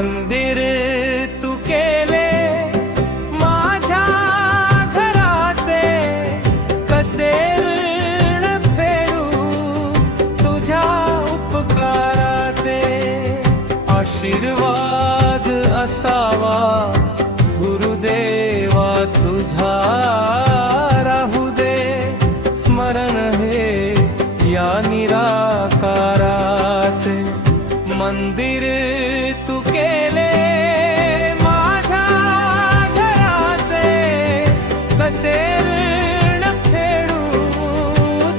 मंदिर तू केले माझ्या घराचे, कसे ऋण फेडू तुझ्या उपकाराचे। आशीर्वाद असावा गुरुदेवा तुझा, राहू दे स्मरण हे या निराकाराचे। मंदिर तू केले माझ्या घराचे, कसे ऋण फेडू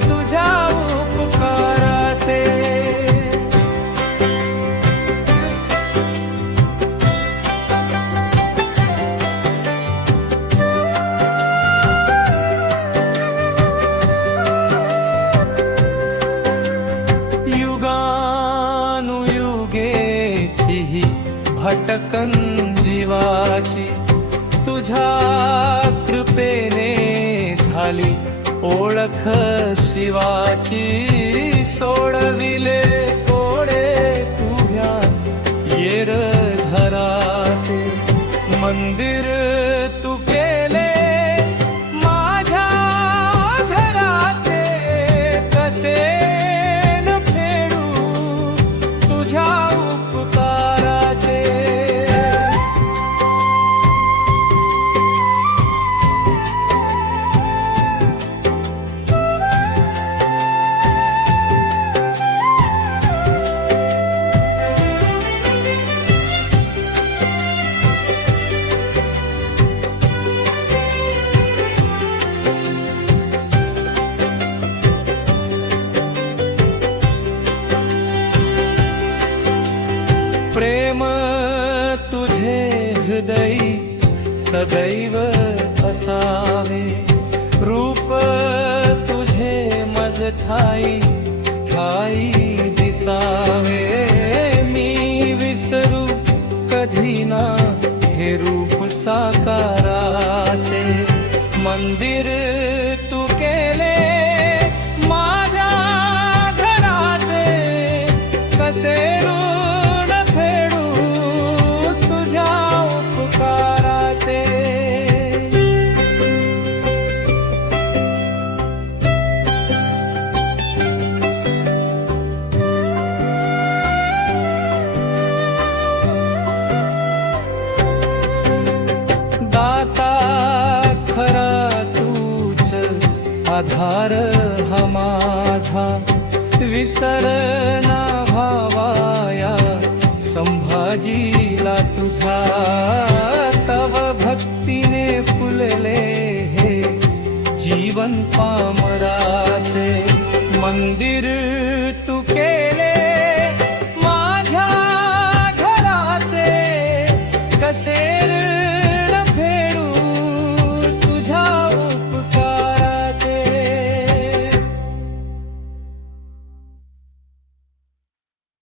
तुझ्या उपकाराचे। भटकन जीवाची तुझ्या कृपेने झाली ओळख शिवाची। सोडविले कोडे तुझ्या येर झराचे। मंदिर तू केले माझ्या घराचे, कसे न फेडू तुझ्या उपकाराचे। प्रेम तुझे हृदय सदैव असावे, रूप तुझे मज ठाई ठाई दिसावे। मी विसरू कधी ना हे रूप साकाराचे। मंदिर तू केले माझ्या घराचे, कसे आधार हा माझा, विसर ना भावाया संभाजीला तुझा। तव भक्तीने फुलले हे जीवन पामराचे। मंदिर